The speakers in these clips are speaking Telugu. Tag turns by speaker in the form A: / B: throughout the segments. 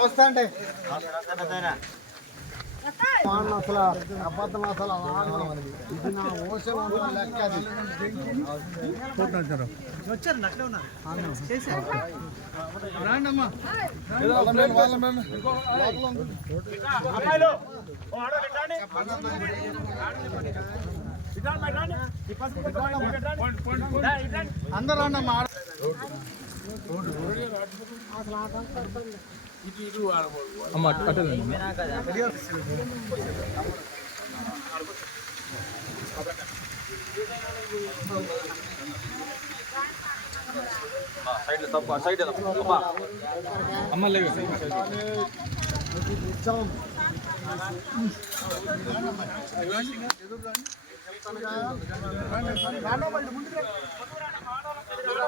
A: అవస్థ అంటే? అసలు అబద్ధం అసలు ఇది నా ఓషన్ లెక్క అది. అందరూ అన్నమ్మా ఇటు ఇటు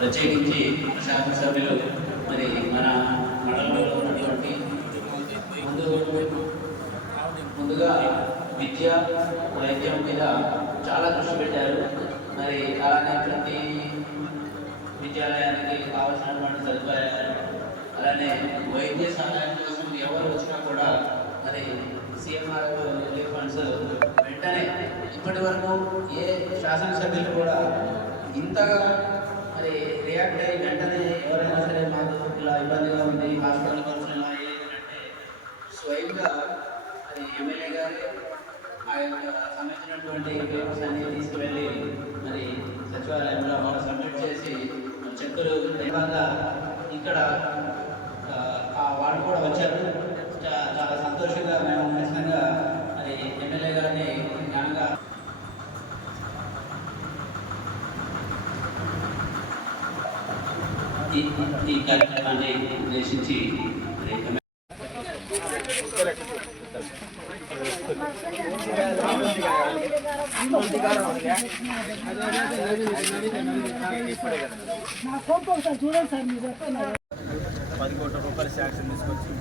B: ప్రత్యేకించి శాసనసభ్యులు మరి మన మండలంలో ఉన్నటువంటి ముందు ముందుగా విద్య వైద్యం మీద చాలా దృష్టి పెట్టారు. మరి అలానే ప్రతి విద్యాలయానికి కావాల్సినటువంటి సదుపాయాలు అలానే వైద్య సహాయం కోసం ఎవరు వచ్చినా కూడా మరి సీఎంఆర్ రిలీఫ్ ఫండ్స్ వెంటనే ఇప్పటి వరకు ఏ శాసనసభ్యులు కూడా ఇంతగా మరి రియాక్ట్ అయ్యి వెంటనే ఎవరైనా సరే మాకు ఇలా ఇబ్బందిగా ఉంది హాస్పిటల్ ఖర్చులు ఇలా అయ్యాయి స్వయంగా అది ఎమ్మెల్యే గారు ఆ యొక్క సంబంధించినటువంటి పేపర్స్ అన్ని తీసుకువెళ్ళి మరి సచివాలయంలో వాళ్ళు సబ్మిట్ చేసి చెక్కులు ఇవ్వగా ఇక్కడ ఆ, వాళ్ళు కూడా వచ్చారు. చాలా సంతోషంగా మేము ఖచ్చితంగా మరి ఎమ్మెల్యే గారిని ఈ కార్యక్రమాన్ని ఉద్దేశించి
C: పది కోట్ల రూపాయల శాంక్షన్ తీసుకొచ్చి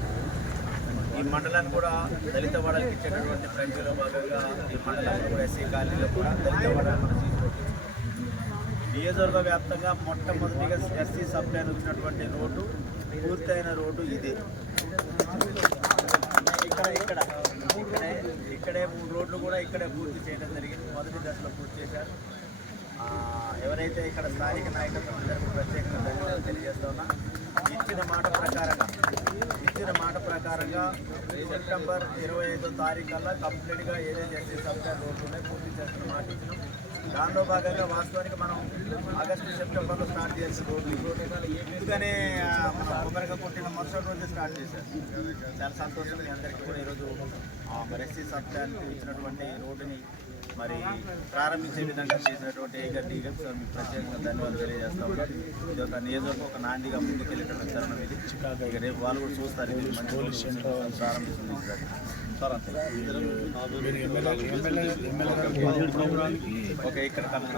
C: ఈ మండలాన్ని కూడా దళిత వాడలకు ఇచ్చేటటువంటి ఫ్రెండ్స్లో భాగంగా ఈ మండలాన్ని కూడా ఎస్సీ కాలనీలో కూడా దళిత వాడలు మనం తీసుకొచ్చి నియోజకవర్గ వ్యాప్తంగా మొట్టమొదటిగా ఎస్సీ సప్లైన్ వచ్చినటువంటి రోడ్డు పూర్తయిన రోడ్డు ఇదే. ఇక్కడ ఇక్కడ ఇక్కడే ఇక్కడే మూడు రోడ్లు కూడా ఇక్కడే పూర్తి చేయడం జరిగింది. మొదటి దశలో పూర్తి చేశారు. ఎవరైతే ఇక్కడ స్థానిక నాయకత్వం అందరికీ ప్రత్యేకంగా ధన్యవాదాలు తెలియజేస్తున్నా ఇచ్చిన మాట ప్రకారంగా ఇచ్చిన మాట ప్రకారంగా సెప్టెంబర్ ఇరవై ఐదో తారీఖు కల్లా కంప్లీట్గా ఏదైతే ఎస్సీ సబ్జెక్ట్ రోడ్లు ఉన్నాయో పూర్తి చేస్తున్న మాట దానిలో భాగంగా వాస్తవానికి మనం ఆగస్టు సెప్టెంబర్లో స్టార్ట్ చేసిన రోడ్లు ఈ రోడ్డు ఎందుకనే కొట్టిన మరుసటి రోజు స్టార్ట్ చేశారు. చాలా సంతోషం అందరికీ కూడా ఈరోజు ఆ, మరి ఎస్సీ సబ్జెక్ట్ ఇచ్చినటువంటి రోడ్డుని మరి ప్రారంభించే విధంగా చేసినటువంటి ఏకర్ డీగర్ సార్ మీకు ప్రత్యేకంగా ధన్యవాదాలు తెలియజేస్తా ఉన్నాను. ఇది ఒక నియోజకవర్గం ఒక నాందిగా ముందుకెళ్ళేటువంటి తరుణం ఇది. ఇక రేపు వాళ్ళు కూడా చూస్తారు ఇది మంచి పోలీస్ ప్రారంభిస్తుంది ఓకే ఇక్కడ కనుక